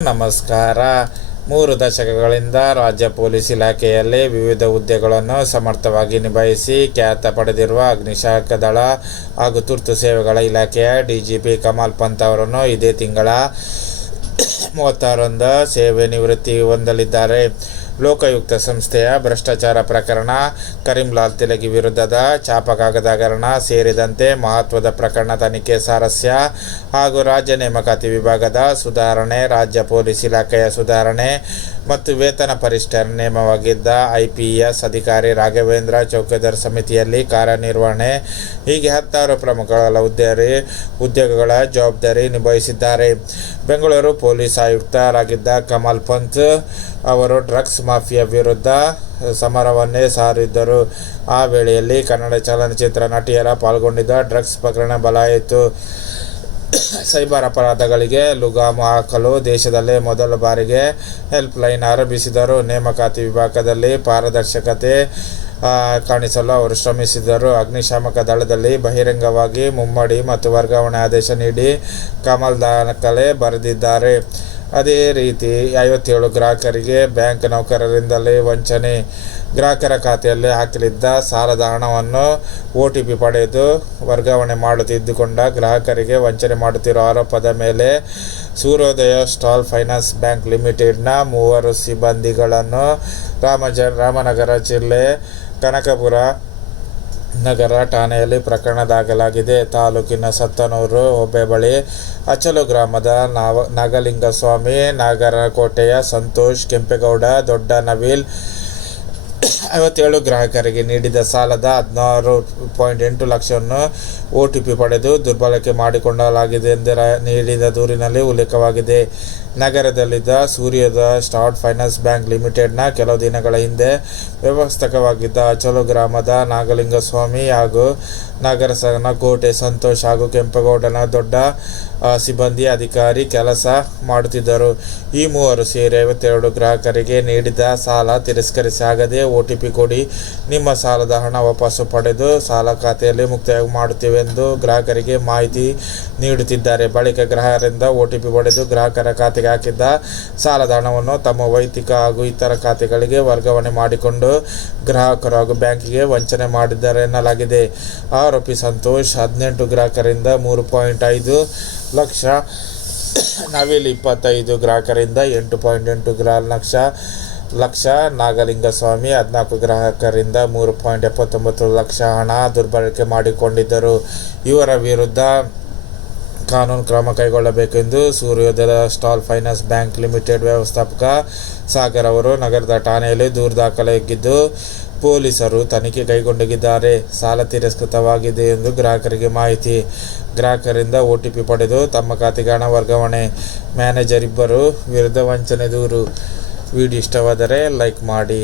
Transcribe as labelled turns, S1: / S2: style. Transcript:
S1: ನಮಸ್ಕಾರ. ಮೂರು ದಶಕಗಳಿಂದ ರಾಜ್ಯ ಪೊಲೀಸ್ ಇಲಾಖೆಯಲ್ಲಿ ವಿವಿಧ ಹುದ್ದೆಗಳನ್ನು ಸಮರ್ಥವಾಗಿ ನಿಭಾಯಿಸಿ ಖ್ಯಾತ ಪಡೆದಿರುವ ಅಗ್ನಿಶಾಮಕ ದಳ ಹಾಗೂ ತುರ್ತು ಸೇವೆಗಳ ಇಲಾಖೆಯ ಡಿಜಿಪಿ ಕಮಲ್ ಪಂತ್ ಅವರನ್ನು ಇದೇ ತಿಂಗಳ ಮೂವತ್ತಾರರಂದು ಸೇವೆ ನಿವೃತ್ತಿ ಹೊಂದಲಿದ್ದಾರೆ. ಲೋಕಾಯುಕ್ತ ಸಂಸ್ಥೆಯ ಭ್ರಷ್ಟಾಚಾರ ಪ್ರಕರಣ, ಕರೀಂಲಾಲ್ ತಿಲಗಿ ವಿರುದ್ಧದ ಚಾಪಕಾಗದ ಹಗರಣ ಸೇರಿದಂತೆ ಮಹತ್ವದ ಪ್ರಕರಣ ತನಿಖೆ ಸಾರಸ್ಯ ಹಾಗೂ ರಾಜ್ಯ ನೇಮಕಾತಿ ವಿಭಾಗದ ಸುಧಾರಣೆ, ರಾಜ್ಯ ಪೊಲೀಸ್ ಇಲಾಖೆಯ ಸುಧಾರಣೆ ಮತ್ತು ವೇತನ ಪರಿಷ್ಠರ ನೇಮವಾಗಿದ್ದ ಐ ಪಿ ಎಸ್ ಅಧಿಕಾರಿ ರಾಘವೇಂದ್ರ ಚೌಕಿದಾರ್ ಸಮಿತಿಯಲ್ಲಿ ಕಾರ್ಯನಿರ್ವಹಣೆ. ಹೀಗೆ ಹತ್ತಾರು ಪ್ರಮುಖಗಳ ಹುದ್ದೆಯಲ್ಲಿ ಉದ್ಯೋಗಗಳ ಜವಾಬ್ದಾರಿ ನಿಭಾಯಿಸಿದ್ದಾರೆ. ಬೆಂಗಳೂರು ಪೊಲೀಸ್ ಆಯುಕ್ತರಾಗಿದ್ದ ಕಮಲ್ ಪಂತ್ ಅವರು ಡ್ರಗ್ಸ್ ಮಾಫಿಯಾ ವಿರುದ್ಧ ಸಮರವನ್ನೇ ಸಾರಿದ್ದರು. ಆ ವೇಳೆಯಲ್ಲಿ ಕನ್ನಡ ಚಲನಚಿತ್ರ ನಟಿಯರ ಪಾಲ್ಗೊಂಡಿದ್ದ ಡ್ರಗ್ಸ್ ಪ್ರಕರಣ ಬಲಾಯಿತು. ಸೈಬರ್ ಅಪರಾಧಗಳಿಗೆ ಲುಗಾಮು ಹಾಕಲು ದೇಶದಲ್ಲೇ ಮೊದಲ ಬಾರಿಗೆ ಹೆಲ್ಪ್ ಲೈನ್ ಆರಂಭಿಸಿದರು. ನೇಮಕಾತಿ ವಿಭಾಗದಲ್ಲಿ ಪಾರದರ್ಶಕತೆ ಕಾಣಿಸಲು ಅವರು ಶ್ರಮಿಸಿದರು ಅಗ್ನಿಶಾಮಕ ದಳದಲ್ಲಿ ಬಹಿರಂಗವಾಗಿ ಮುಮ್ಮಡಿ ಮತ್ತು ವರ್ಗಾವಣೆ ಆದೇಶ ನೀಡಿ ಕಮಲ್ ದಾಖಲೆ ಬರೆದಿದ್ದಾರೆ. ಅದೇ ರೀತಿ ಐವತ್ತೇಳು ಗ್ರಾಹಕರಿಗೆ ಬ್ಯಾಂಕ್ ನೌಕರರಿಂದಲೇ ವಂಚನೆ. ಗ್ರಾಹಕರ ಖಾತೆಯಲ್ಲಿ ಹಾಕಲಿದ್ದ ಸಾಲದ ಹಣವನ್ನು ಒ ಟಿ ಪಿ ಪಡೆದು ವರ್ಗಾವಣೆ ಮಾಡುತ್ತಿದ್ದುಕೊಂಡ ಗ್ರಾಹಕರಿಗೆ ವಂಚನೆ ಮಾಡುತ್ತಿರುವ ಆರೋಪದ ಮೇಲೆ ಸೂರ್ಯೋದಯ ಸ್ಟಾಲ್ ಫೈನಾನ್ಸ್ ಬ್ಯಾಂಕ್ ಲಿಮಿಟೆಡ್ನ ಮೂವರು ಸಿಬ್ಬಂದಿಗಳನ್ನು ರಾಮಜ ರಾಮನಗರ ಜಿಲ್ಲೆ ಕನಕಪುರ ನಗರ ಠಾಣೆಯಲ್ಲಿ ಪ್ರಕರಣ ದಾಖಲಾಗಿದೆ. ತಾಲೂಕಿನ ಸತ್ತನೂರು ಹೋಬೆ ಬಳಿ ಅಚಲು ಗ್ರಾಮದ ನಾವ, ನಾಗಲಿಂಗಸ್ವಾಮಿ, ನಾಗರಕೋಟೆಯ ಸಂತೋಷ್ ಕೆಂಪೇಗೌಡ, ದೊಡ್ಡ ನವೀಲ್ ಐವತ್ತೇಳು ಗ್ರಾಹಕರಿಗೆ ನೀಡಿದ ಸಾಲದ ಹದಿನಾರು ಪಾಯಿಂಟ್ ಎಂಟು ಲಕ್ಷವನ್ನು ಒ ಟಿ ಪಿ ಪಡೆದು ದುರ್ಬಳಕೆ ಮಾಡಿಕೊಳ್ಳಲಾಗಿದೆ ಎಂದು ನೀಡಿದ ದೂರಿನಲ್ಲಿ ಉಲ್ಲೇಖವಾಗಿದೆ. ನಗರದಲ್ಲಿದ್ದ ಸೂರ್ಯದ ಸ್ಟಾರ್ಟ್ ಫೈನಾನ್ಸ್ ಬ್ಯಾಂಕ್ ಲಿಮಿಟೆಡ್ನ ಕೆಲವು ದಿನಗಳ ಹಿಂದೆ ವ್ಯವಸ್ಥಕವಾಗಿದ್ದ ಅಚಲು ಗ್ರಾಮದ ನಾಗಲಿಂಗಸ್ವಾಮಿ ಹಾಗೂ ನಗರಸನ ಕೋಟೆ ಸಂತೋಷ್ ಹಾಗೂ ಕೆಂಪೇಗೌಡನ ದೊಡ್ಡ ಸಿಬ್ಬಂದಿ ಅಧಿಕಾರಿ ಕೆಲಸ ಮಾಡುತ್ತಿದ್ದರು. ಈ ಮೂವರು ಸೇರಿ ಐವತ್ತೆರಡು ಗ್ರಾಹಕರಿಗೆ ನೀಡಿದ ಸಾಲ ತಿರಸ್ಕರಿಸಿ ಆಗದೆ ಒ ಟಿ ಪಿ ಕೊಡಿ. ನಿಮ್ಮ ಸಾಲದ ಹಣ ವಾಪಸ್ಸು ಪಡೆದು ಸಾಲ ಖಾತೆಯಲ್ಲಿ ಮುಕ್ತಾಯ ಮಾಡುತ್ತೇವೆಂದು ಗ್ರಾಹಕರಿಗೆ ಮಾಹಿತಿ ನೀಡುತ್ತಿದ್ದಾರೆ. ಬಳಿಕ ಗ್ರಾಹಕರಿಂದ ಒ ಟಿ ಪಿ ಪಡೆದು ಗ್ರಾಹಕರ ಖಾತೆಗೆ ಹಾಕಿದ್ದ ಸಾಲದ ಹಣವನ್ನು ತಮ್ಮ ವೈಯಕ್ತಿಕ ಹಾಗೂ ಇತರ ಖಾತೆಗಳಿಗೆ ವರ್ಗಾವಣೆ ಮಾಡಿಕೊಂಡು ಗ್ರಾಹಕರು ಹಾಗೂ ಬ್ಯಾಂಕಿಗೆ ವಂಚನೆ ಮಾಡಿದ್ದಾರೆ ಎನ್ನಲಾಗಿದೆ. ಆರೋಪಿ ಸಂತೋಷ್ ಹದಿನೆಂಟು ಗ್ರಾಹಕರಿಂದ ಮೂರು ಪಾಯಿಂಟ್ ಐದು ಲಕ್ಷ ನವಿಲ್ ಇಪ್ಪತ್ತೈದು ಗ್ರಾಹಕರಿಂದ ಎಂಟು ಪಾಯಿಂಟ್ ಎಂಟು ಗ್ರಾ ಲಕ್ಷ ಲಕ್ಷ ನಾಗಲಿಂಗ ಸ್ವಾಮಿ ಹದಿನಾಲ್ಕು ಗ್ರಾಹಕರಿಂದ ಮೂರು ಪಾಯಿಂಟ್ ಎಪ್ಪತ್ತೊಂಬತ್ತು ಲಕ್ಷ ಹಣ ದುರ್ಬಳಕೆ ಮಾಡಿಕೊಂಡಿದ್ದರು. ಇವರ ವಿರುದ್ಧ ಕಾನೂನು ಕ್ರಮ ಕೈಗೊಳ್ಳಬೇಕೆಂದು ಸೂರ್ಯೋದಯ ಸ್ಟಾಲ್ ಫೈನಾನ್ಸ್ ಬ್ಯಾಂಕ್ ಲಿಮಿಟೆಡ್ ವ್ಯವಸ್ಥಾಪಕ ಸಾಗರ್ ಅವರು ನಗರದ ಠಾಣೆಯಲ್ಲಿ ದೂರು ದಾಖಲಾಗಿದ್ದು, ಪೊಲೀಸರು ತನಿಖೆ ಕೈಗೊಂಡಿದ್ದಾರೆ ಸಾಲ ತಿರಸ್ಕೃತವಾಗಿದೆ ಎಂದು ಗ್ರಾಹಕರಿಗೆ ಮಾಹಿತಿ. ಗ್ರಾಹಕರಿಂದ ಒ ಟಿ ಪಿ ಪಡೆದು ತಮ್ಮ ಖಾತೆಗೆ ಹಣ ವರ್ಗಾವಣೆ. ಮ್ಯಾನೇಜರ್ ಇಬ್ಬರು ವಿರುದ್ಧ ವಂಚನೆ ದೂರು. ವಿಡಿಯೋ ಇಷ್ಟವಾದರೆ ಲೈಕ್ ಮಾಡಿ.